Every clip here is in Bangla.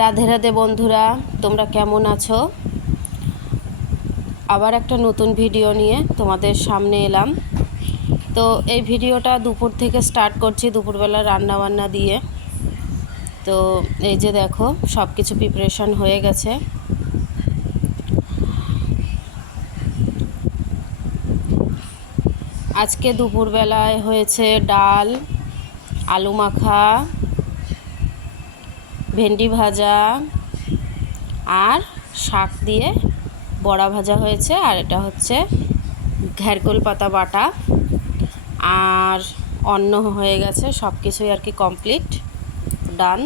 রাধে রাধে বন্ধুরা, তোমরা কেমন আছো? আবার একটা নতুন ভিডিও নিয়ে তোমাদের সামনে এলাম। তো এই ভিডিওটা দুপুর থেকে স্টার্ট করছি, দুপুরবেলা রান্নাবান্না দিয়ে। তো এই যে দেখো, সব কিছু প্রিপারেশান হয়ে গেছে। আজকে দুপুরবেলায় হয়েছে ডাল, আলু মাখা, ভেন্ডি ভাজা আর শাক দিয়ে বড়া ভাজা হয়েছে। আর এটা হচ্ছে ঘ্যারকোল পাতা বাটা আর অন্ন হয়ে গেছে। সব কিছুই আর কি কমপ্লিট, ডান।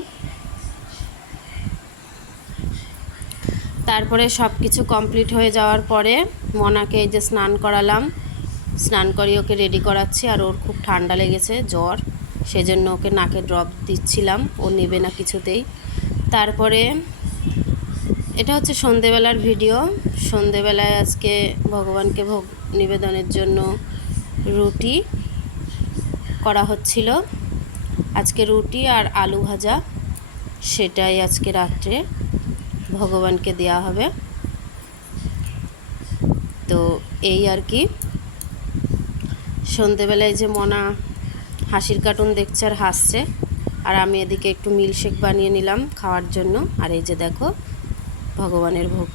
তারপরে সব কিছু কমপ্লিট হয়ে যাওয়ার পরে মনাকে এই যে স্নান করালাম, স্নান করিয়ে ওকে রেডি করাচ্ছি। আর ওর খুব ঠান্ডা লেগেছে, জ্বর, সেজন্য ওকে নাকে ড্রপ দিচ্ছিলাম, ও নেবে না কিছুতেই। তারপরে এটা হচ্ছে সন্ধেবেলার ভিডিও। সন্ধেবেলায় আজকে ভগবানকে ভোগ নিবেদনের জন্য রুটি করা হচ্ছিল। আজকে রুটি আর আলু ভাজা, সেটাই আজকে রাত্রে ভগবানকে দেয়া হবে। তো এই আর কি। সন্ধেবেলায় যে মনা হাসির কার্টুন দেখছে আর হাসছে, আর আমি এদিকে একটু মিল্কশেক বানিয়ে নিলাম খাওয়ার জন্য। আর এই যে দেখো, ভগবানের ভোগ